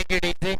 Thank you DJ.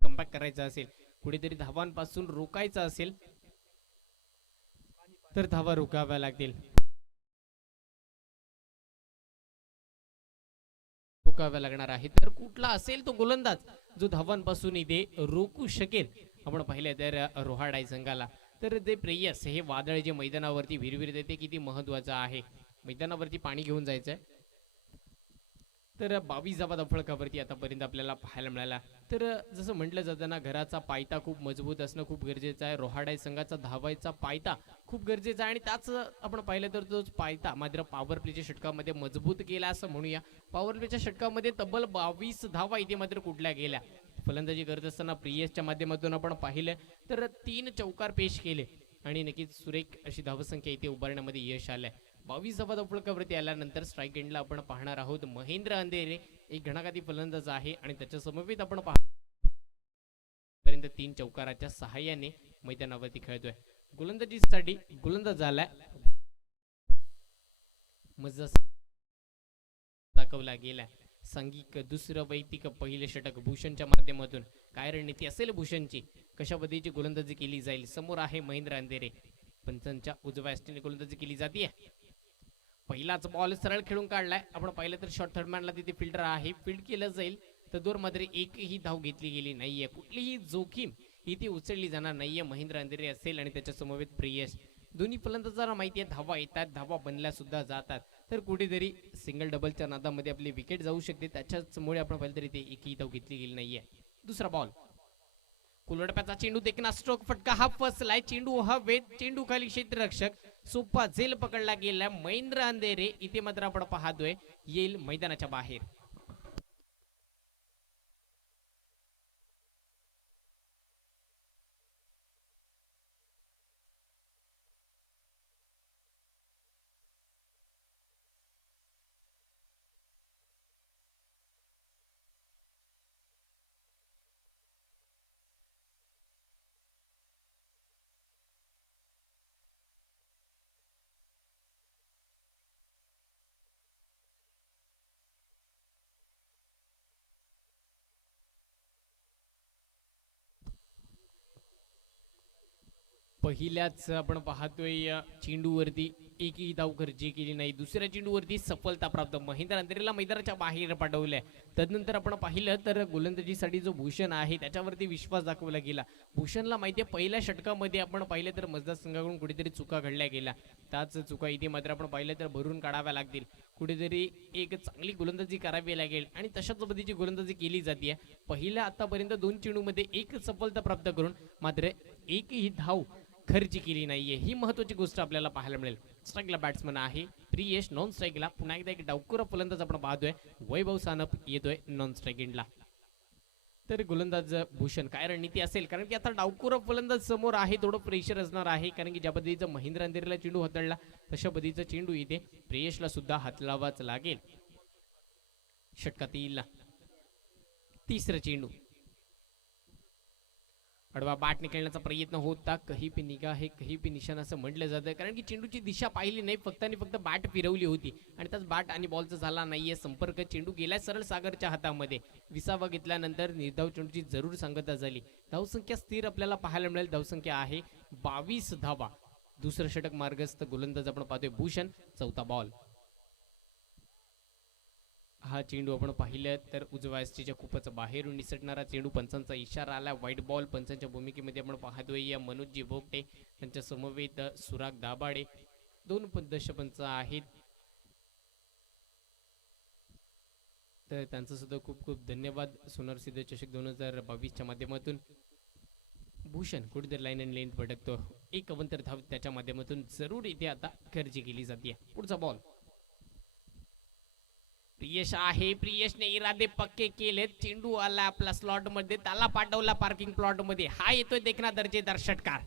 Comeback करायचा असेल, कुठेतरी धावांपासून रोखायचं असेल तर धावा रोखाव्या लागतील. रोखाव्या लागणार आहे. तर कुठला असेल तो गोलंदाज जो धावांपासून इथे रोखू शकेल. आपण पाहिलं तर रोहाडाई संघाला तर ते प्रेयस हे वादळ जे मैदानावरती विरविर देते किती महत्वाचं आहे. मैदानावरती पाणी घेऊन जायचंय. तर 22 धावा फलकावरती आतापर्यंत आपल्याला पाहायला मिळाला. तर जसं म्हटलं जातं ना, घराचा पायता खूप मजबूत असणं खूप गरजेचं आहे. रोहाडाई संघाचा धावायचा पायता खूप गरजेचा आहे आणि त्याच आपण पाहिलं तर तोच पायता मात्र पॉवर प्लेच्या षटकामध्ये मजबूत केला असं म्हणूया. पॉवर प्लेच्या षटकामध्ये तब्बल 22 धावा इथे मात्र कुठल्या गेल्या. फलंदाजी करत असताना प्रियसच्या माध्यमातून आपण पाहिलं तर 3 चौकार पेश केले आणि नक्कीच सुरेख अशी धावसंख्या इथे उभारण्यामध्ये यश आलंय. 22 धावा फलकावरती आल्यानंतर स्ट्राईक एंडला आपण पाहणार आहोत महेंद्र अंधेरे, एक घणाघाती फलंदाज आहे आणि त्याच्या समवेत आपण पर्यंत 3 चौकाराच्या सहाय्याने मैदानावरती खेळतोय. गोलंदाजीसाठी गोलंदाज झालाय मजा दाखवला गेला. सांघिक दुसरं वैयक्तिक पहिले षटक भूषणच्या माध्यमातून. काय रणनीती असेल भूषणची, कशा पद्धतीची गोलंदाजी केली जाईल. समोर आहे महेंद्र अंधेरे, पंचांच्या उजव्या हस्ताने गोलंदाजी केली जाते. पहिलाच बॉल सरळ खेळून काढलाय. आपण पाहिलं तर शॉर्ट थर्डमॅनला तिथे फिल्डर आहे, फील्ड केलं जाईल. तर दोर मात्र एकही धाव घेतली गेली नाहीये. कुठलीही जोखीम इथे उचलली जाणार नाहीये. महेंद्र अंधेरे असेल आणि त्याच्या समवेत प्रियस, दोन्ही फलंदाजांना माहिती आहे धावा येतात, धावा बनल्या सुद्धा जातात. तर कुठेतरी सिंगल डबलच्या नादामध्ये आपली विकेट जाऊ शकते. त्याच्याचमुळे आपण पाहिलं तरी ते एकही धाव घेतली गेली नाहीये. दुसरा बॉल, कुलडप्याचा चेंडू देखना स्ट्रोक फटका हा फसलाय. चेंडू हवेत, चेंडू खाली क्षेत्ररक्षक सोपा झेल पकडला गेला. महेंद्र अंधेरे इथे मात्र आपण पाहतोय येईल मैदानाच्या बाहेर. पहिल्याच आपण पाहतोय चेंडूवरती एकही धाव खर्ची केली नाही. दुसऱ्या चेंडूवरती सफलता प्राप्त, महेंद्र अंधेरेला मैदानाच्या बाहेर पाठवलंय. तदनंतर आपण पाहिलं तर गोलंदाजीसाठी जो भूषण आहे त्याच्यावरती विश्वास दाखवला गेला. भूषणला माहिती आहे पहिल्या षटकामध्ये आपण पाहिलं तर मजदार संघाकडून कुठेतरी चुका घडल्या गेल्या. त्याच चुका इथे मात्र आपण पाहिलं तर भरून काढाव्या लागतील. कुठेतरी एक चांगली गोलंदाजी करावी लागेल आणि तशाच पद्धतीची गोलंदाजी केली जाते. पहिल्या आतापर्यंत 2 चेंडूमध्ये एक सफलता प्राप्त करून मात्र एकही धाव खर्ची केली नाहीये. ही महत्वाची गोष्ट आपल्याला पाहायला मिळेल. स्ट्राईकला बॅट्समन आहे प्रियेश, नॉन स्ट्राईकला पुन्हा एकदा एक डावकुरा फलंदाज आपण पाहतोय वैभव सानप येतोय नॉन स्ट्राईक एंडला. तर गोलंदाज भूषण काय रणनीती असेल, कारण की आता डावकुरा फलंदाज समोर आहे, थोडं प्रेशर असणार आहे. कारण की ज्या पद्धतीचा महेंद्र अंधेरीला चेंडू हाताळला तशा पद्धतीचा चेंडू इथे प्रियेशला सुद्धा हाताळावाच लागेल. षटकात येईल तिसरा चेंडू, अडवा बाट निकालण्याचा प्रयत्न होता. कहीं पे निगाह है कहीं पे निशाण असं म्हटलं जातं, कारण की चेंडूची दिशा पाहिली नाही, फक्त आणि फक्त बॅट फिरवली होती आणि त्याच बॅट आणि बॉलचा झाला नाहीये संपर्क. चेंडू गेलाय सरळ सागरच्या हातामध्ये. विसावा घेतल्यानंतर निर्धाव चेंडूची जरूर सांगता झाली. धावसंख्या स्थिर आपल्याला पाहायला मिळेल. धावसंख्या आहे 22 धावा. दुसरं षटक मार्गस्थ गोलंदाज आपण पाहतोय भूषण. चौथा बॉल, हा चेंडू आपण पाहिलं तर उजव्या यष्टीच्या खूपच बाहेरून निसटणारा चेंडू. पंचांचा इशारा आला व्हाईट बॉल. पंचांच्या भूमिकेमध्ये आपण पाहतोय या मनोजी भोगटे, त्यांच्या समवेत सुराग दाभाडे, 2 दशपंच आहेत. तर त्यांचं सुद्धा खूप खूप धन्यवाद. सोनार सिद्ध चषक 2022च्या माध्यमातून भूषण कुठेतरी लाईन अँड लेंथ भटकतो. एक अवंतर धाव त्याच्या माध्यमातून जरूर इथे आता खर्ची केली जाते. पुढचा बॉल, प्रियेश आहे. प्रियेशने इरादे पक्के केलेत. चेंडू आला आपला स्लॉट मध्ये, त्याला पाठवला पार्किंग प्लॉट मध्ये. हा येतोय देखना दर्जेदार षटकार.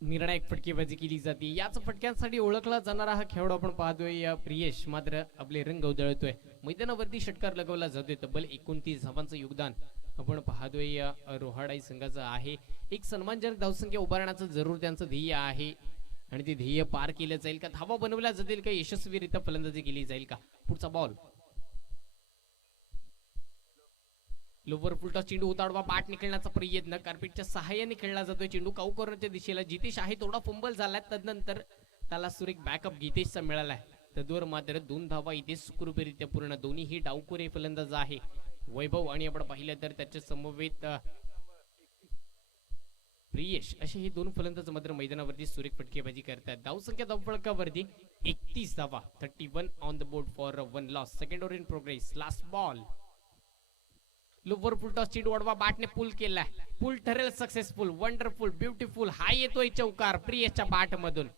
निर्णायक फटकेबाजी केली जाते. याच फटक्यांसाठी ओळखला जाणारा हा खेळाडू आपण पाहतोय या प्रियेश मात्र आपले रंग उधळतोय. मैदानावरती षटकार लगवला जातोय. तब्बल 29 धावांचं योगदान आपण पाहतोय या रोहाडाई संघाचं आहे एक सन्मानजनक धावसंख्या उभारण्याचं जरूर त्यांचं ध्येय आहे आणि ते ध्येय पार केलं जाईल का धावा बनवल्या जातील का यशस्वीरित्या फलंदाजी केली जाईल का पुढचा बॉल लोवर फुलटॉस चेंडू उताडवा बाट निखळण्याचा प्रयत्न कार्पेटच्या सहाय्याने खेळला जातोय चेंडू काऊ कॉर्नरच्या दिशेला जितेश आहे थोडा फंबल झालाय तदनंतर त्याला सुरेख बॅकअप गीतेशचा मिळालाय तद्वर मात्र 2 धावा इथे सुखरूपरित्या पूर्ण दोन्ही डावखोरे फलंदाज आहे वैभव आणि आपण पाहिलं तर त्याच्या समवेत प्रियेश असे हे 2 फलंदाज मात्र मैदानावरती सुरेख फटकेबाजी करतात धावसंख्या धावफलकावरती 31 धावा 31 on the board for 1 loss second over in progress last ball lower full toss चेंडू वाढवा बॅटने पुल केलाय पुल ठरेल सक्सेसफुल वंडरफुल ब्युटिफुल हा येतोय चौकार प्रियेशच्या बॅट मधून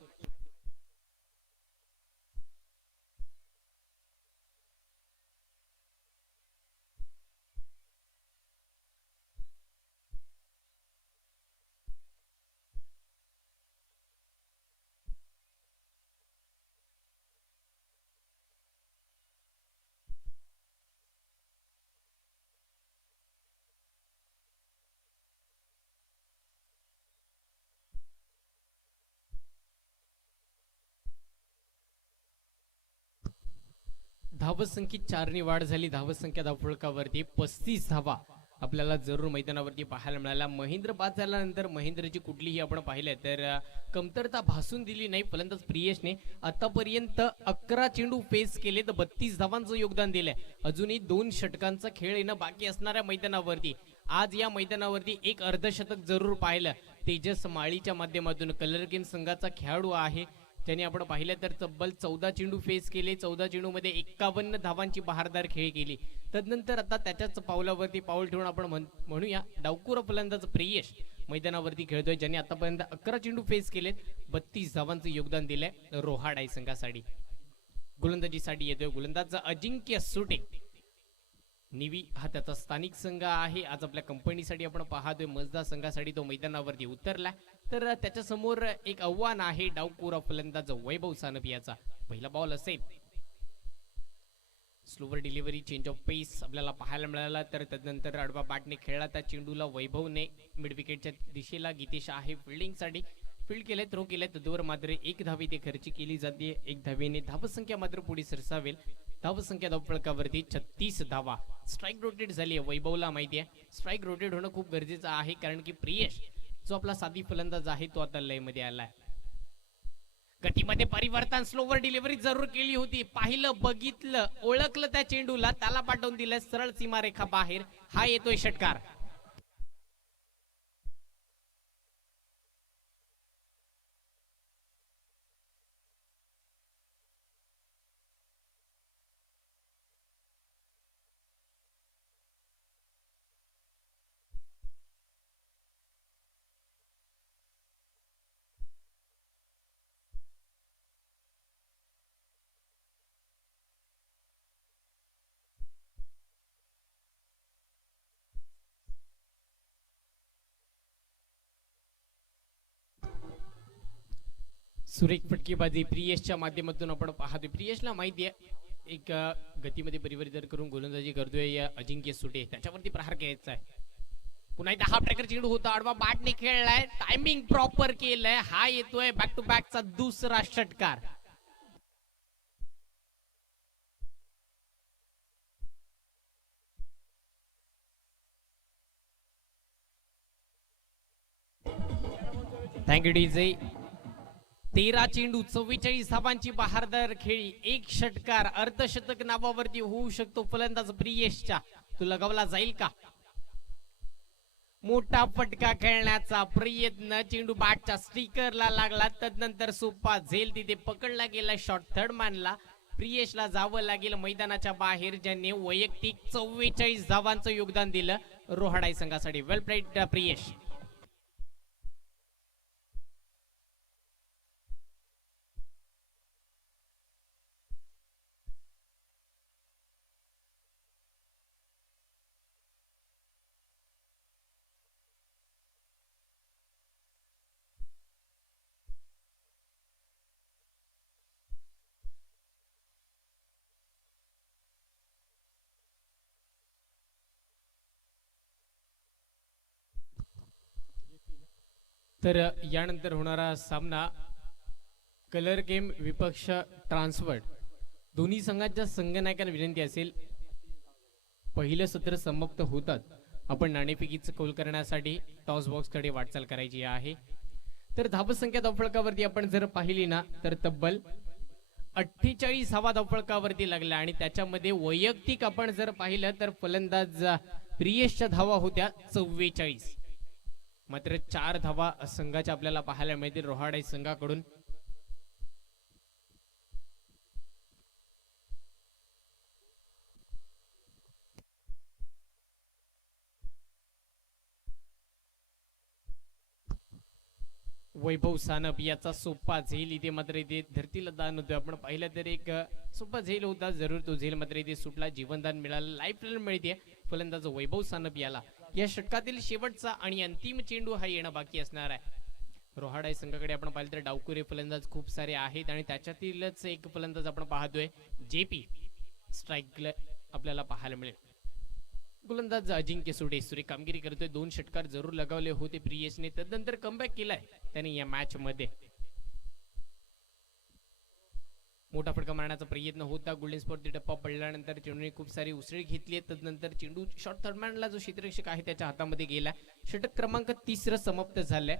धावसंख्येत 4 वाढ झाली धावसंख्या धावफलकावरती 35 धावा आपल्याला जरूर मैदानावरती पाहायला मिळाला महेंद्र बाद झाल्यानंतर महेंद्रची कुठलीही आपण पाहिलं तर कमतरता भासून दिली नाही फलंदाज प्रियेशने आतापर्यंत 11 चेंडू फेस केले तर 32 धावांचं योगदान दिलंय अजूनही 2 षटकांचा खेळ येणं बाकी असणाऱ्या मैदानावरती आज या मैदानावरती एक अर्धशतक जरूर पाहिलं तेजस माळीच्या माध्यमातून कलर किंग संघाचा खेळाडू आहे त्याने आपण पाहिलं तर तब्बल 14 चेंडू फेस केले 14 चेंडू मध्ये 51 धावांची बहारदार खेळी केली तदनंतर आता त्याच्याच पावलावरती पाऊल ठेवून आपण म्हणूया डावकुरा फलंदाज प्रियेश मैदानावरती खेळतोय ज्याने आतापर्यंत 11 चेंडू फेस केलेत 32 धावांचं योगदान दिलंय रोहाडाई संघासाठी गोलंदाजीसाठी येतोय गोलंदाज अजिंक्य सुटे निवी हा त्याचा स्थानिक संघ आहे आज आपल्या कंपनीसाठी आपण पाहतोय मजदा संघासाठी तो मैदानावरती उतरला तर त्याच्या समोर एक आव्हान आहे डावकुरा फलंदाज वैभव सानपियाचा पहिला बॉल असेल स्लोवर डिलिव्हरी चेंज ऑफ पेस आपल्याला पाहायला मिळाला तर तदनंतर आडवा बॅटने खेळला त्या चेंडूला वैभवने मिड विकेटच्या दिशेला गीतेश आहे फिल्डिंगसाठी फील्ड केले थ्रो केले तदवर मात्र 1 धावी ते खर्ची केली जाते 1 धावेने धावसंख्या मात्र पुढे सरसावेल धावसंख्या धावफलकावरती 36 धावा स्ट्राईक रोटेट झाली आहे वैभवला माहिती आहे स्ट्राईक रोटेट होणं खूप गरजेचं आहे कारण की प्रियेश जो आपला साधी फलंदाज आहे तो आता लय मध्ये आलाय गतीमध्ये परिवर्तन स्लोवर डिलिव्हरी जरूर केली होती पाहिलं बघितलं ओळखलं त्या चेंडूला त्याला पाठवून दिलं सरळ सीमारेखा बाहेर हा येतोय षटकार सुरेख फटकेबाजी प्रियेशच्या माध्यमातून आपण पाहतोय प्रियेशला माहिती आहे एक गतीमध्ये परिवर्तन करून गोलंदाजी करतोय अजिंक्य सुटे त्याच्यावरती प्रहार घ्यायचा आहे पुन्हा एकदा हा ट्रॅकर चेंडू होता आडवा बॅटने खेळलाय टायमिंग प्रॉपर केलंय हा येतोय बॅक टू बॅकचा दुसरा षटकार थँक्यू डीजे 13 चेंडू 44 धावांची बहारदार खेळी 1 षटकार अर्धशतक नावावरती होऊ शकतो फलंदाज प्रियेशच्या तो लगावला जाईल का मोठा फटका खेळण्याचा प्रयत्न चेंडू बॅटच्या स्टिकरला लागला तदनंतर सोपा झेल तिथे पकडला गेला शॉट थर्ड मानला प्रियेशला जावं लागेल मैदानाच्या बाहेर ज्यांनी वैयक्तिक 44 धावांचं योगदान दिलं रोहाडाई संघासाठी वेल प्लेड प्रियेश तर यानंतर होणारा सामना कलर गेम विपक्ष ट्रान्सफर्ड. दोन्ही संघांच्या संघनायकांना विनंती असेल, पहिलं सत्र समाप्त होतात आपण नाणेफेकीचं कौल करण्यासाठी टॉस बॉक्सकडे वाटचाल करायची आहे. तर धावसंख्या धावफलकावरती आपण जर पाहिली ना तर तब्बल 48 धावफलकावरती लागला आणि त्याच्यामध्ये वैयक्तिक आपण जर पाहिलं तर फलंदाज प्रियेशच्या धावा होत्या 44. मात्र 4 धावा संघाच्या आपल्याला पाहायला मिळतील रोहाडे संघाकडून. वैभव सानप याचा सोपा झेल इथे मात्र इथे धरतीला दान होतोय. आपण पाहिलं तर एक सोपा झेल होता, जरूर तो झेल मात्र इथे सुटला, जीवनदान मिळालं, लाईफ लाईन मिळते फलंदाज वैभव सानप याला. या षटकातील शेवटचा आणि अंतिम चेंडू हा येणं बाकी असणार आहे. रोहाडा संघाकडे आपण पाहिलं तर डावकुरे फलंदाज खूप सारे आहेत आणि त्याच्यातीलच एक फलंदाज आपण पाहतोय जेपी स्ट्राईकला आपल्याला पाहायला मिळेल. गोलंदाज अजिंक्य सुरेश कामगिरी करतोय, 2 षटकार जरूर लगावले होते प्रियेशने, तदनंतर कमबॅक केलाय त्याने या मॅच मध्ये. मोठा फटका मारण्याचा प्रयत्न होता, गोल्डन स्पॉट टप्पा पडल्यानंतर चेंडूने खूप सारी उसळी घेतली, तदनंतर चेंडू शॉर्ट थर्डमॅनला जो क्षेत्ररक्षक आहे त्याच्या हातामध्ये गेला. षटक क्रमांक 3 समाप्त झालाय.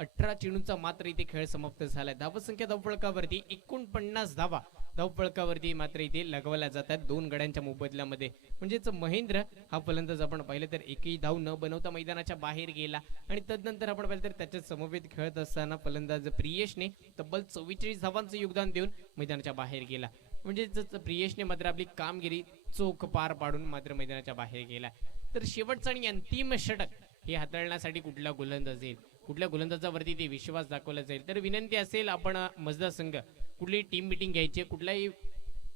18 चेंडूंचा मात्र इथे खेळ समाप्त झालाय. धावसंख्या धावफलकावरती 49 धावा धावफलकावरती मात्र इथे लगवल्या जातात 2 गड्यांच्या मोबदल्यामध्ये. म्हणजेच महेंद्र हा फलंदाज आपण पाहिलं तर एकही धाव न बनवता मैदानाच्या बाहेर गेला आणि तदनंतर आपण पाहिलं तर त्याच्या समवेत खेळत असताना फलंदाज प्रियेशने तब्बल 44 धावांचं योगदान देऊन मैदानाच्या बाहेर गेला. म्हणजे प्रियेशने मात्र आपली कामगिरी चोख पार पाडून मात्र मैदानाच्या बाहेर गेला. तर शेवटचा आणि अंतिम षटक हे हाताळण्यासाठी कुठला गोलंदाज येईल, कुठल्या गोलंदाजावरती ते विश्वास दाखवला जाईल. तर विनंती असेल आपण मजदा संघ कुठली टीम मिटिंग घ्यायची, कुठलाही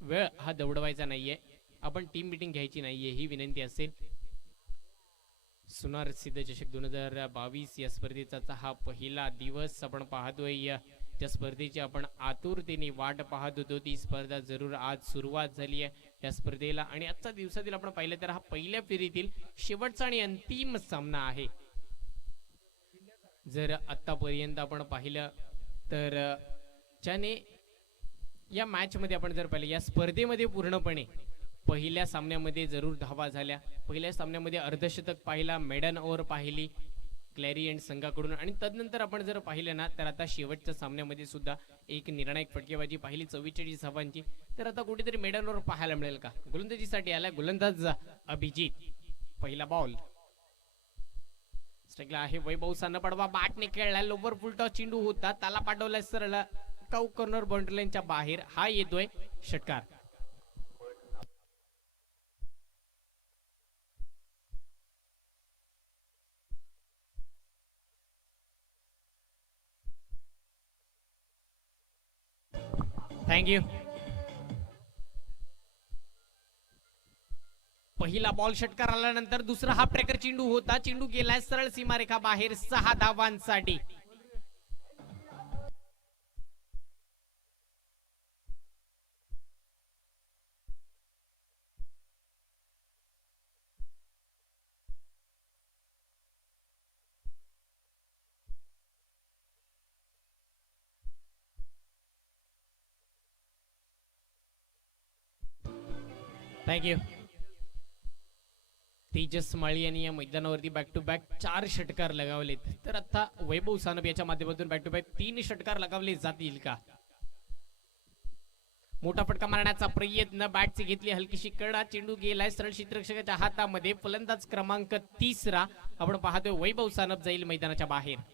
वेळ हा दौडवायचा नाहीये, आपण टीम मिटिंग घ्यायची नाहीये ही विनंती असेल. सुनार सिद्ध चषक 2022 या स्पर्धेचा हा पहिला दिवस आपण पाहतोय. ज्या स्पर्धेची आपण आतुरतेने वाट पाहत होतो ती स्पर्धा जरूर आज सुरुवात झाली आहे या स्पर्धेला. आणि आजच्या दिवसातील आपण पाहिलं तर हा पहिल्या फेरीतील शेवटचा आणि अंतिम सामना आहे. जर आतापर्यंत आपण पाहिलं तर ज्याने या मॅच मध्ये आपण जर पाहिलं या स्पर्धेमध्ये पूर्णपणे पहिल्या सामन्यामध्ये जरूर धावा झाल्या, पहिल्या सामन्यामध्ये अर्धशतक पाहिला, मेडन ओव्हर पाहिली क्लॅरियंट संघाकडून आणि तदनंतर आपण जर पाहिलं ना तर आता शेवटच्या सामन्यामध्ये सुद्धा एक निर्णायक फटकेबाजी पाहिली 44 धावांची. तर आता कुठेतरी मेडन ओव्हर पाहायला मिळेल का? गोलंदाजीसाठी आला गोलंदाज अभिजित. पहिला बॉल स्ट्राईकला आहे वैभव सानपडवा, बॅटने खेळला, लोवर फुल टॉस चेंडू होता, त्याला पाठवलाय सरळ काऊ कॉर्नर बाउंड्री लाईनच्या बाहेर, हा येतोय षटकार. थँक्यू. पहिला बॉल षटकार आल्यानंतर दुसरा हाफ ट्रॅकर चेंडू होता, चेंडू गेलाय सरळ सीमारेखा बाहेर 6 धावांसाठी. थँक्यू. तेजस माळी यांनी या मैदानावरती बॅक टू बॅक 4 षटकार लगावलेत. तर आता वैभव सानप याच्या माध्यमातून बॅक टू बॅक 3 षटकार लगावले जातील का? मोठा फटका मारण्याचा प्रयत्न, बॅटची घेतली हलकीशी कडा, चेंडू गेलाय सरळ क्षेत्ररक्षकाच्या हातामध्ये. फलंदाज क्रमांक 3 आपण पाहतोय वैभव सानप जाईल मैदानाच्या बाहेर.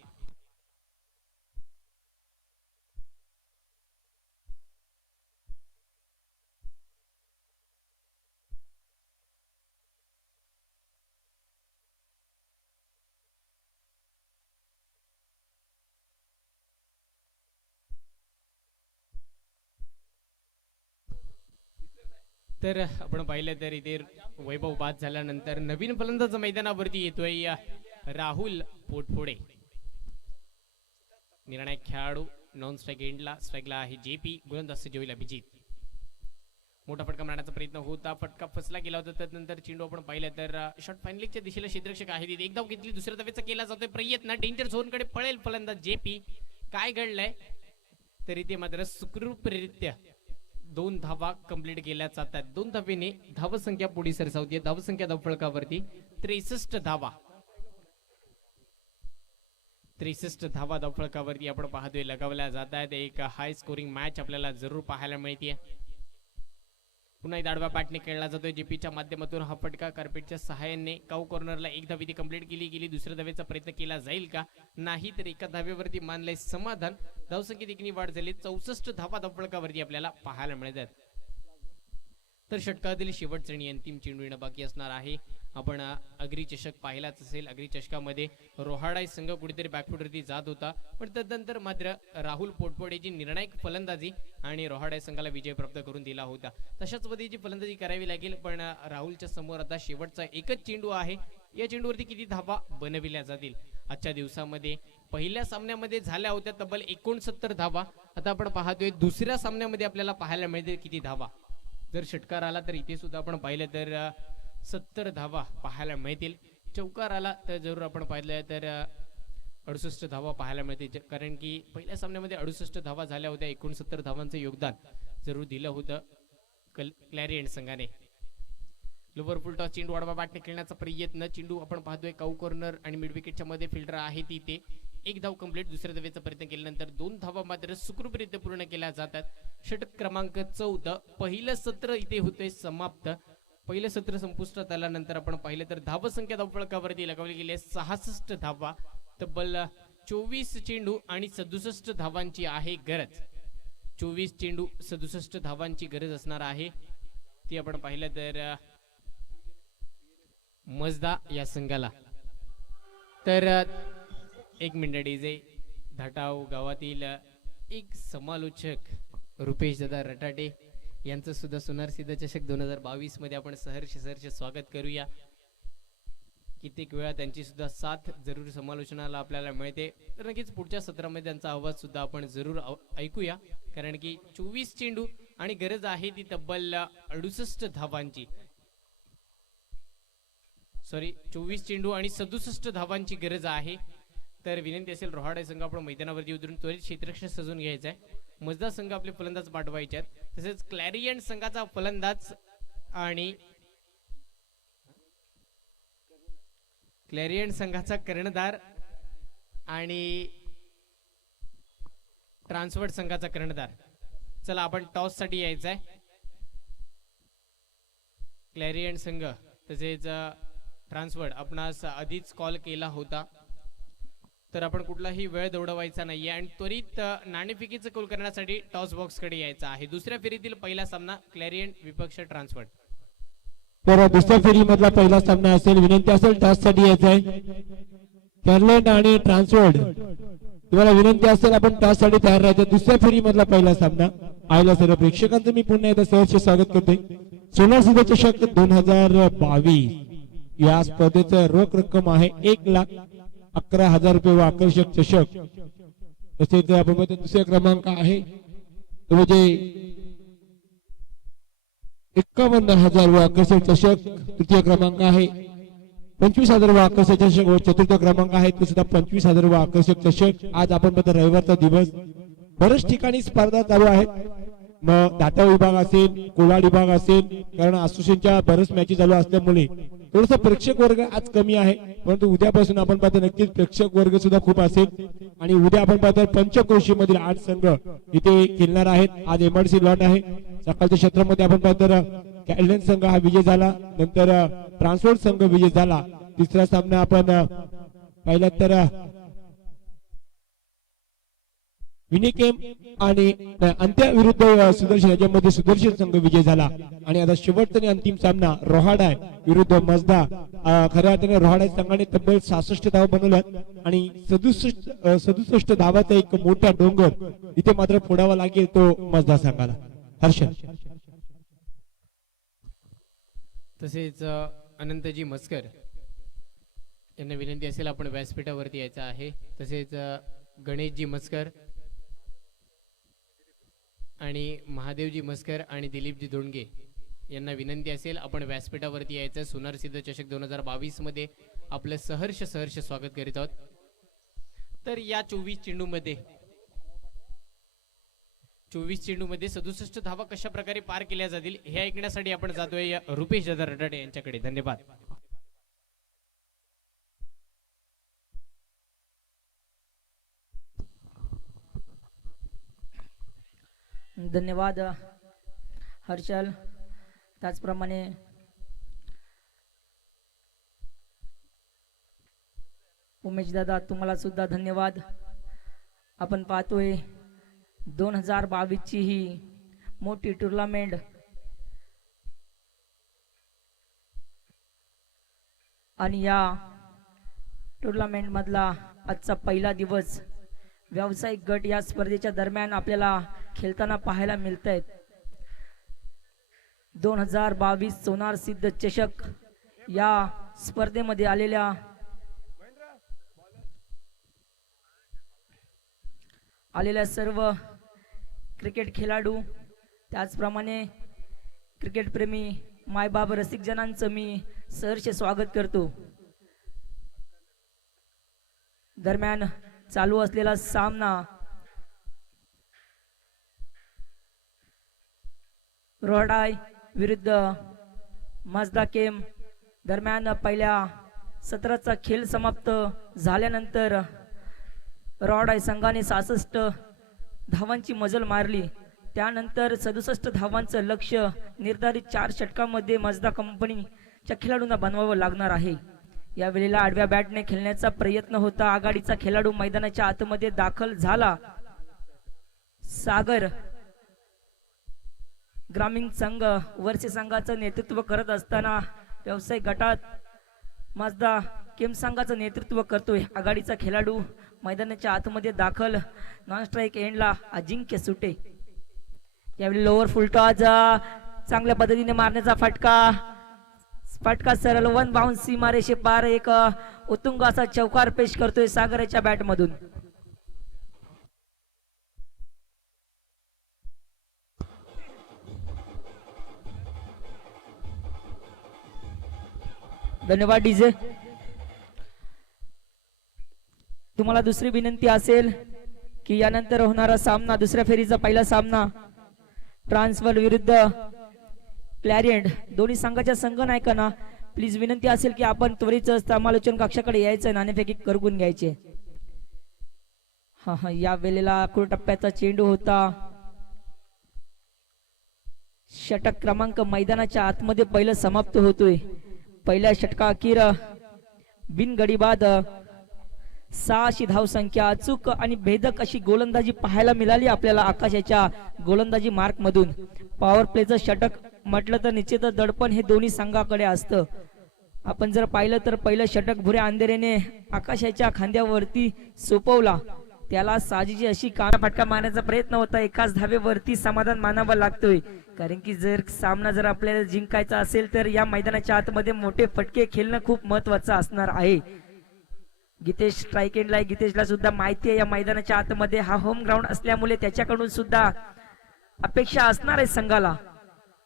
तर आपण पाहिलं तर इथे वैभव बाद झाल्यानंतर नवीन फलंदाज मैदानावरती येतोय राहुल पोटफोडे. निर्णायक खेळाडू नॉन स्ट्राईक एंडला, स्ट्राईकला आहे जेपी, गोलंदाज जोईल अभिजित. मोठा फटका मारण्याचा प्रयत्न होता, फटका फसला गेला होता. त्यानंतर चेंडू आपण पाहिलं तर शॉट फायनलिंगच्या दिशेला क्षेत्ररक्षक आहे तिथे. एक धाव घेतली, दुसऱ्या धावेचा केला जातोय प्रयत्न. डेंजर झोनकडे पळेल फलंदाज जेपी. काय घडलंय तरी ते मात्र सुखरूपरित्या 2 धावा कंप्लीट केल्या जातात. 2 धावेने धावसंख्या पुढे सरसावते. धावसंख्या धावफलकावरती 63 धावा. 63 धावा धावफलकावरती आपण पाहतोय लगावल्या जात आहेत. एक हाय स्कोरिंग मॅच आपल्याला जरूर पाहायला मिळते. पुन्हा एक आडव्या बॅटने खेळला जातोय जेपीच्या माध्यमातून. हा फटका कार्पेटच्या सहाय्याने काऊ कॉर्नरला एक धाव इथे कंप्लीट केली गेली. दुसऱ्या धावेचा प्रयत्न केला जाईल का? नाही, तर एका धावेवरती मानलंय समाधान. धावसंख्येत एकनी वाढ झाली. 64 धावा धावफलकावरती आपल्याला पाहायला मिळतात. तर षटकातील शेवटचा आणि अंतिम चेंडू येणं बाकी असणार आहे. आपण अग्री चषक पाहिलाच असेल. अग्री चषकामध्ये रोहाडा संघ कुठेतरी बॅकफुटवरती जात होता, पण तदनंतर मात्र राहुल पोटपोडेची निर्णायक फलंदाजी आणि रोहाडा संघाला विजय प्राप्त करून दिला होता. तशाच पद्धतीची फलंदाजी करावी लागेल, पण राहुलच्या समोर आता शेवटचा एकच चेंडू आहे. या चेंडूवरती किती धावा बनविल्या जातील? आजच्या दिवसामध्ये पहिल्या सामन्यामध्ये झाल्या होत्या तब्बल 69 धावा. आता आपण पाहतोय दुसऱ्या सामन्यामध्ये आपल्याला पाहायला मिळते किती धावा. जर षटकार आला तर इथे सुद्धा आपण पाहिलं तर 70 धावा पाहायला मिळतील. चौकार आला तर जरूर आपण पाहिलं तर 68 धावा पाहायला मिळतील, कारण की पहिल्या सामन्यामध्ये 68 धावा झाल्या होत्या. 69 धावांचं योगदान जरूर दिलं होतं क्लॅरियन संघाने. लोवर फुल टॉस चेंडू वाढवा बॅटने खेळण्याचा प्रयत्न. चेंडू आपण पाहतोय काऊ कॉर्नर आणि मिड विकेटच्या मध्ये फिल्डर आहे तिथे. एक धाव कंप्लीट. दुसऱ्या धावेचा प्रयत्न केल्यानंतर 2 धावा मात्र सुखरूपरित्या पूर्ण केल्या जातात. षटक क्रमांक 14. पहिलं सत्र इथे होतंय समाप्त. पहिलं सत्र संपुष्टात आल्यानंतर आपण पाहिलं तर धावसंख्या धावफलकावरती लगावली गेली 66 धावा. तब्बल 24 चेंडू आणि 67 धावांची आहे गरज. 24 चेंडू 67 धावांची गरज असणार आहे. ती आपण पाहिलं तर मजदा या संघाला. तर एक मिनिट डीजे. धाटाव गावातील एक समालोचक रुपेश दादा रटाटे यांचं सुद्धा सोनार सिद्ध चषक 2022 मध्ये आपण सहर्ष स्वागत करूया. कित्येक वेळा त्यांची सुद्धा साथ जरूर समालोचनाला आपल्याला मिळते. तर नक्कीच पुढच्या सत्रामध्ये त्यांचा आवाज सुद्धा आपण जरूर ऐकूया, कारण की 24 चेंडू आणि गरज आहे ती तब्बल 68 धावांची. 24 चेंडू आणि 67 धावांची गरज आहे. तर विनंती असेल रोहाडा संघ आपण मैदानावरती उतरून त्वरित क्षेत्ररक्षण सजून घ्यायचा आहे. मजदा संघ आपले फलंदाज पाठवायचे आहेत. तसेच क्लॅरियन संघाचा फलंदाज आणि क्लॅरियन संघाचा कर्णधार आणि ट्रान्सवर्ड संघाचा कर्णधार. चला आपण टॉस साठी यायचं आहे. क्लॅरियन संघ तसेच ट्रान्सवर्ड आपणास आधीच कॉल केला होता, तर आपण कुठलाही वेळ दौडवायचा नाहीये आणि त्वरित नाणेफेकीचं कौल करण्यासाठी टॉस बॉक्स कडे यायचं आहे. दुसऱ्या फेरीतील पहिला सामना क्लॅरियन विपक्ष ट्रान्सफर. तर दुसऱ्या फेरी मधला पहिला सामना असेल. विनंती असेल टॉस साठी यायचं आहे. क्लॅरियन आणि ट्रान्सफर्ड तुम्हाला विनंती असेल आपण टॉस साठी तयार राहायचं. दुसऱ्या फेरी मधला पहिला सामना आयला सर्व प्रेक्षकांचं मी पुन्हा एकदा सहर्ष स्वागत करतोय. सोनार सिद्ध चषक 2022 या स्पर्धेचं रोख रक्कम आहे 1,11,000 रुपये व आकर्षक चषक. तसेच आपण दुसरा क्रमांक आहे तो म्हणजे 51,000 व आकर्षक चषक. तृतीय क्रमांक आहे 25,000 व आकर्षक चषक व चतुर्थ क्रमांक आहे तो सुद्धा 25,000 व आकर्षक चषक. आज आपण रविवारचा दिवस बरेच ठिकाणी स्पर्धा चालू आहेत. मग दाता विभाग असेल, कोलाड विभाग असेल, कारण असोसिएशनच्या बरेच मॅचेस चालू असल्यामुळे थोडस प्रेक्षक वर्ग आज कमी आहे. परंतु उद्यापासून आपण पाहतो नक्कीच प्रेक्षक वर्ग सुद्धा खूप असेल. आणि उद्या आपण पाहतो पंचक्रोशी मधील 8 संघ इथे खेळणार आहेत. आज एमआरसी लॉट आहे. सकाळच्या क्षेत्रामध्ये आपण पाहतो कॅलेन संघ हा विजय झाला, नंतर ट्रान्सपोर्ट संघ विजय झाला. तिसरा सामना आपण पाहिला तर विनिकेम आणि अंत्या विरुद्ध सुदर्शन याच्यामध्ये सुदर्शन संघ विजय झाला. आणि आता शेवटचा आणि अंतिम सामना रोहाडा विरुद्ध मजदा. खऱ्या अर्थाने रोहाडा संघाने तब्बल 66 धावा बनवल्या आणि 67 धावाचा एक मोठा डोंगर इथे मात्र फोडावा लागेल तो मजदा संघाला. हर्षद. तसेच अनंतजी मस्कर यांना विनंती असेल आपण व्यासपीठावरती यायचं आहे. तसेच गणेशजी मस्कर आणि महादेवजी मस्कर आणि दिलीपजी दोंडगे यांना विनंती असेल आपण व्यासपीठावरती यायचं. सोनार सिद्ध चषक 2022 मध्ये आपलं सहर्ष स्वागत करीत आहोत. तर या 24 चेंडूमध्ये 67 धावा कशा प्रकारे पार केल्या जातील हे ऐकण्यासाठी आपण जातोय रुपेश दादा रटाडे यांच्याकडे. धन्यवाद. धन्यवाद हर्षल. त्याचप्रमाणे उमेश दादा तुम्हाला सुद्धा धन्यवाद. आपण पाहतोय 2022 ची ही मोठी टुर्नामेंट आणि या टुर्नामेंट मधला आजचा पहिला दिवस व्यावसायिक गट या स्पर्धेच्या दरम्यान आपल्याला खेळताना पाहायला मिळत आहेत. 2022 सोनार सिद्ध चषक या स्पर्धेमध्ये आलेल्या सर्व क्रिकेट खेळाडू त्याचप्रमाणे क्रिकेट प्रेमी मायबाप रसिक जनांचं मी सहर्ष स्वागत करतो. दरम्यान चालू असलेला सामना रोहडाय विरुद्ध मजदा केम दरम्यान पहिल्या सत्राचा खेळ समाप्त झाल्यानंतर रोहडाय संघाने 66 धावांची मजल मारली. त्यानंतर 67 धावांचं लक्ष निर्धारित 4 षटकांमध्ये मजदा कंपनीच्या खेळाडूंना बनवावं लागणार आहे. या वेळेला आडव्या बॅटने खेळण्याचा प्रयत्न होता. आघाडीचा खेळाडू मैदानाच्या आतमध्ये दाखल झाला. सागर ग्रामीण संघ वर्षे संघाचं नेतृत्व करत असताना व्यावसायिक गटात मजदा केम संघाचं नेतृत्व करतोय. आघाडीचा खेळाडू मैदानाच्या आतमध्ये दाखल. नॉन स्ट्राईक एंडला अजिंक्य सुटे. यावेळी लोअर फुलटॉस चांगल्या पद्धतीने मारण्याचा फटका सरळ वन बाउन्स सीमारेषे पार एक उत्तुंग असा चौकार पेश करतोय सागराच्या बॅट मधून. धन्यवाद डीजे. तुम्हाला दुसरी विनंती असेल की यानंतर होणारा सामना दुसऱ्या फेरीचा पहिला सामना ट्रान्सफर विरुद्ध क्लॅरियंट दोन्ही संघाच्या संघनायकांना प्लीज विनंती असेल की आपण त्वरित समालोचन कक्षाकडे यायचं. नाणेफेकी करून घ्यायचे. हा या वेळेला टप्प्याचा चेंडू होता. षटक क्रमांक मैदानाच्या आतमध्ये पहिलं समाप्त होतोय. पहिल्या षटका अखेर बिनगडीबाद 6 धावसंख्या अचूक आणि भेदक अशी गोलंदाजी पाहायला मिळाली आपल्याला आकाशाच्या गोलंदाजी मार्क मधून. पॉवर प्लेचं षटक म्हटलं तर निश्चितच दडपण हे दोन्ही संघाकडे असतं. आपण जर पाहिलं तर पहिलं षटक भुऱ्या अंधेरीने आकाशाच्या खांद्यावरती सोपवला. त्याला साजीची अशी फटका मारण्याचा प्रयत्न होता. एकाच धावेवरती समाधान मानावं लागतोय. कारण की जर सामना जर आपल्याला जिंकायचा असेल तर या मैदानाच्या आतमध्ये मोठे फटके खेळणं खूप महत्वाचं असणार आहे. गीतेश स्ट्राईक एंडला आहे. गीतेशला सुद्धा माहिती आहे या मैदानाच्या आतमध्ये हा होम ग्राउंड असल्यामुळे त्याच्याकडून सुद्धा अपेक्षा असणार आहे संघाला.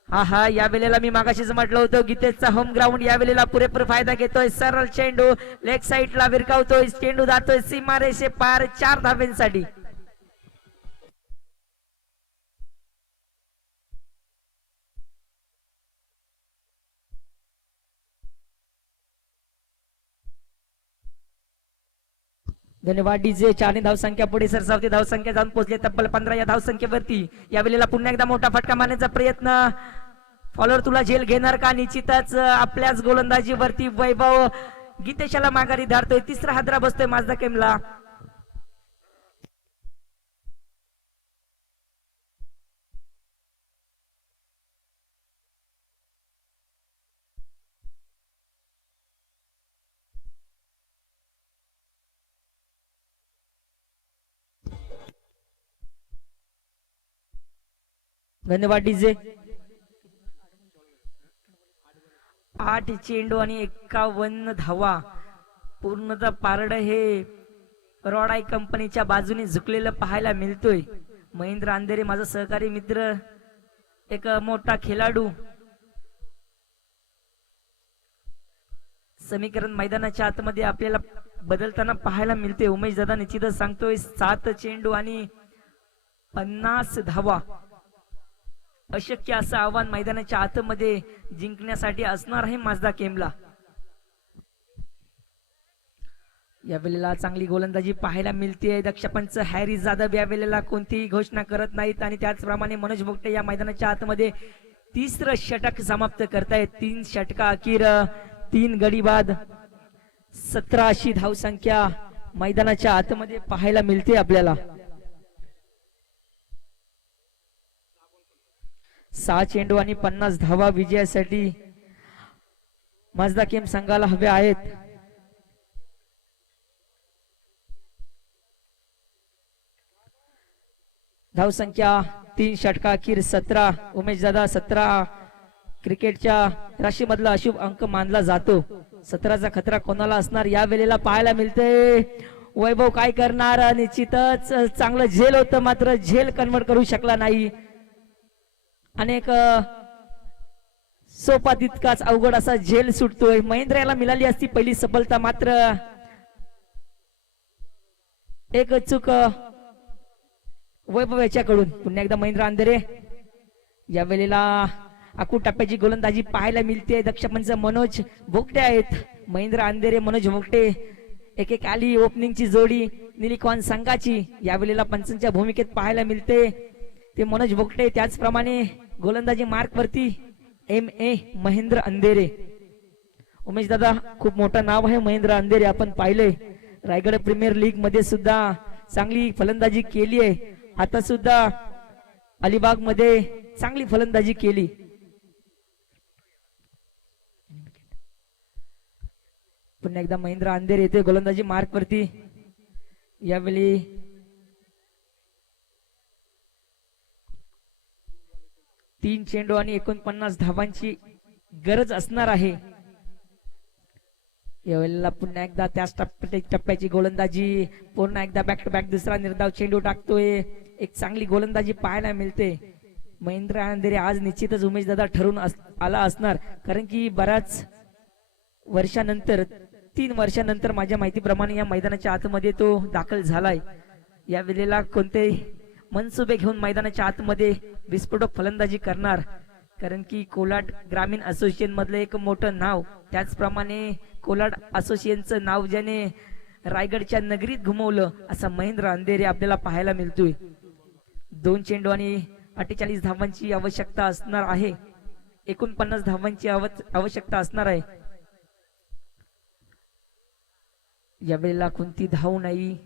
हा या वेळेला मी मागाशीच म्हटलं होतं गीतेशचा होम ग्राउंड या वेळेला पुरेपूर फायदा घेतोय. सरळ चेंडू लेग साईडला विरकावतोय. चेंडू जातोय सीमारेषे पार 4 धावेंसाठी. धन्यवाद डीजे. 4 धावसंख्या पुढे सरसावती. धावसंख्या जाऊन पोहोचले तब्बल 15 या धावसंख्येवरती. या वेळेला पुन्हा एकदा मोठा फटका मारण्याचा प्रयत्न. फॉलोअर तुला झेल घेणार का? निश्चितच आपल्याच गोलंदाजीवरती वैभव गीतेशाला माघारी धारतोय. तिसरा हादरा बसतोय माझदा केमला. धन्यवाद डीजे. 8 चेंडू आणि 51 धावा. पूर्णतः पारड हे रोडाई कंपनीच्या बाजूने झुकलेलं पाहायला मिळतोय. महेंद्र अंधेरे माझा सहकारी मित्र, एक मोठा खेळाडू, समीकरण मैदानाच्या आतमध्ये आपल्याला बदलताना पाहायला मिळते. उमेश दादा निश्चितच सांगतोय 7 चेंडू आणि 50 धावा, अशक्य असं आव्हान मैदानाच्या आतमध्ये जिंकण्यासाठी असणार आहे माझदा केमला. या वेळेला चांगली गोलंदाजी पाहायला मिळते. दक्षपंच हॅरी जाधव या वेळेला कोणतीही घोषणा करत नाहीत आणि त्याचप्रमाणे मनोज भोगटे या मैदानाच्या आतमध्ये तिसरं षटक समाप्त करतायत. 3 षटका अखेर 3 गडी बाद, 17 अशी धावसंख्या मैदानाच्या आतमध्ये पाहायला मिळते आपल्याला. 6 चेंडू आणि 50 धावा विजयासाठी माझदा केम संघाला हवे आहेत. धावसंख्या 3 षटका अखेर 17. उमेश दादा 17 क्रिकेटच्या राशीमधला अशुभ अंक मानला जातो. 17चा खतरा कोणाला असणार या वेळेला पाहायला मिळते. वैभव काय करणार, निश्चितच चांगलं झेल होतं मात्र झेल कन्वर्ट करू शकला नाही. अनेक सोपा तितकाच अवघड असा झेल सुटतोय. महेंद्र याला मिळाली असती पहिली सफलता, मात्र एक चूक वैभव याच्याकडून. पुन्हा एकदा महेंद्र अंधेरे या वेळेला आखू टप्प्याची गोलंदाजी पाहायला मिळते. दक्षपंच मनोज भोगटे आहेत. महेंद्र अंधेरे मनोज भोगटे एक आली ओपनिंगची जोडी निलिकॉन संघाची या वेळेला पंचांच्या भूमिकेत पाहायला मिळते. ते मनोज भोगटे, त्याचप्रमाणे गोलंदाजी मार्क वरती MA महेंद्र अंधेरे. उमेश दादा खूप मोठं नाव आहे महेंद्र अंधेरे, आपण पाहिलंय रायगड प्रीमियर लीग मध्ये सुद्धा चांगली फलंदाजी केली आहे. आता सुद्धा अलिबाग मध्ये चांगली फलंदाजी केली. पुन्हा एकदा महेंद्र अंधेरे येते गोलंदाजी मार्क वरती. यावेळी तीन चेंडू आणि 49 धावांची गरज असणार आहे. यावेळेला पुन्हा एकदा त्याच टप्प्याची गोलंदाजी, पुन्हा एकदा बॅक टू बॅक दुसरा निर्धाव चेंडू टाकतोय. एक चांगली गोलंदाजी पाहायला मिळते. महेंद्र अंधेरे आज निश्चितच उमेश दादा ठरून आला असणार, कारण की बऱ्याच वर्षानंतर 3 वर्षानंतर माझ्या माहितीप्रमाणे या मैदानाच्या आतमध्ये तो दाखल झालाय. या वेळेला कोणते मनसुबे घेऊन मैदानाच्या आतमध्ये विस्फोटक फलंदाजी करणार, कारण की कोलाड ग्रामीण असोसिएशन मधलं एक मोठं नाव, त्याचप्रमाणे कोलाड असोसिएशनचं नाव ज्याने रायगडच्या नगरीत घुमवलं असा महेंद्र अंधेरे आपल्याला पाहायला मिळतोय. 2 चेंडू आणि 48 धावांची आवश्यकता असणार आहे. 49 धावांची आवश्यकता असणार आहे. यावेळेला कोणती धाव नाही.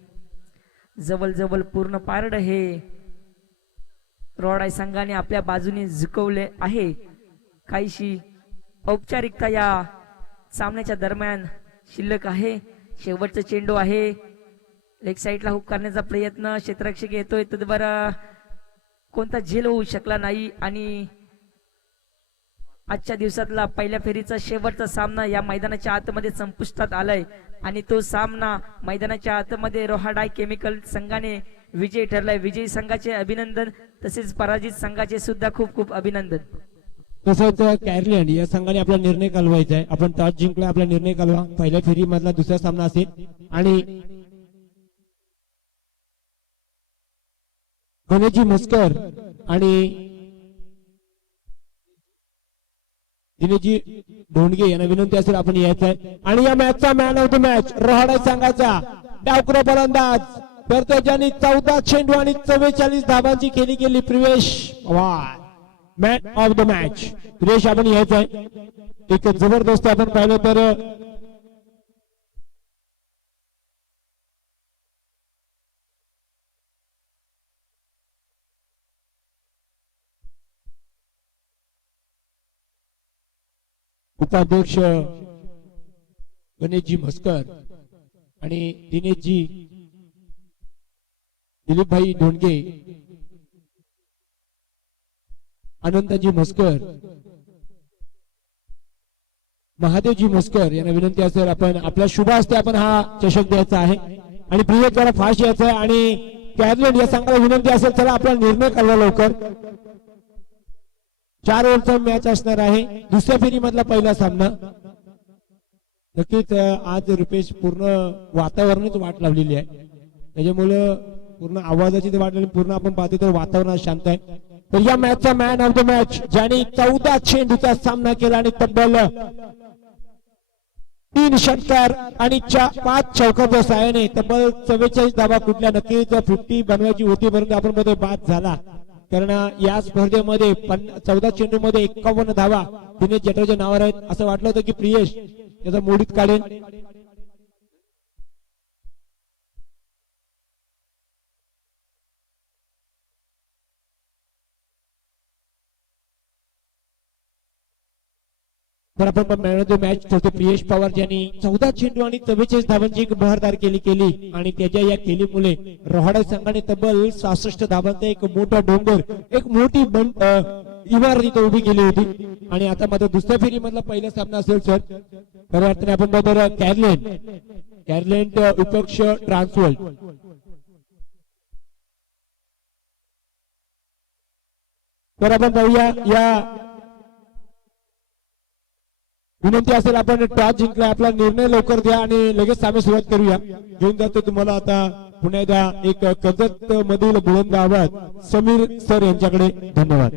जवळ पूर्ण पारड हे रोडाई संघाने आपल्या बाजूने झुकवले आहे. काहीशी औपचारिकता या सामन्याच्या दरम्यान शिल्लक आहे. शेवटचा चेंडू आहे. लेग साईडला हुक करण्याचा प्रयत्न क्षेत्ररक्षक येतोय, तद्वार कोणता झेल होऊ शकला नाही आणि आजच्या दिवसातला पहिल्या फेरीचा शेवटचा सामना या मैदानाच्या आतमध्ये संपुष्टात आलाय आणि तो सामना मैदानाच्या आतमध्ये रोहाडाय केमिकल संघाने विजयी ठरलाय. विजयी संघाचे अभिनंदन, तसेच पराजित संघाचे सुद्धा खूप खूप अभिनंदन. तसंच कॅरलँड या संघाने आपला निर्णय कालवायचा आहे. आपण टॉस जिंकला, आपला निर्णय कालवा. पहिल्या फेरी मधला दुसरा सामना असेल आणि गणेशजी मस्कर आणि दिनेशजी ढोंडगे यांना विनंती असेल आपण यायचं आहे. आणि या मॅचचा मॅन ऑफ द मॅच रोहाडा संघाचा डावखुरा फलंदाज तर ज्यांनी 14 चेंडू आणि 44 धावांची खेळी केली, Privesh Pawar, man of the match. Privesh आपण यायचं आहे. एक जबरदस्त आपण पाहिलं तर उपाध्यक्ष गणेशजी म्हस्कर आणि दिनेशजी दिलीपभाई ढोंडगे, अनंतजी म्हस्कर, महादेवजी म्हस्कर यांना विनंती असेल आपण आपल्या शुभ हस्ते आपण हा चषक द्यायचा आहे आणि प्रिय जरा फास्ट यायचा आहे आणि कॅरलेट या संघाला विनंती असेल चला आपला निर्णय कळवा लवकर. 4 ओव्हरचा मॅच असणार आहे. दुसऱ्या फेरीमधला पहिला सामना. नक्कीच आज रुपेश पूर्ण वातावरणात वाट लावलेली आहे, त्याच्यामुळं पूर्ण आवाजाची वाट लावली. पूर्ण आपण पाहतो तर वातावरण शांत आहे. तर या मॅचचा मॅन ऑफ द मॅच ज्याने 14 चेंडूचा सामना केला आणि तब्बल 3 षटकार आणि 5 चौकाच्या साहाय्याने तब्बल 44 धावा कुठल्या. नक्कीच 50 बनवायची होती परंतु आपण मध्ये बाद झाला, कारण या स्पर्धेमध्ये 14 चेंडू मध्ये 51 धावा दिनेश जटरच्या नावावर आहेत. असं वाटलं होतं की प्रियेश त्याचा मोडीत काढेल. तर आपण मॅन ऑफ द मॅच ठरतो प्रियेश पवार ज्यांनी 14 चेंडू आणि 44 धावांची एक बहारदार केली आणि त्याच्या या केलीमुळे रोहाडा संघाने तब्बल 66 धावांचा एक मोठा डोंगर, एक मोठी इमारत इथं उभी केली होती. आणि आता मात्र दुसऱ्या फेरीमधला पहिला सामना असेल सर. खऱ्या अर्थाने आपण बघतो कॅरलेंट विपक्ष ट्रान्सवर्ल्ड. तर आपण पाहूया या विनंती असेल आपण टॉस जिंकला, आपला निर्णय लवकर द्या आणि लगेच सामने सुरुवात करूया. घेऊन जातो तुम्हाला आता पुन्हा एकदा एक कर्जत मधील बुलंद आवाज समीर सर यांच्याकडे. धन्यवाद.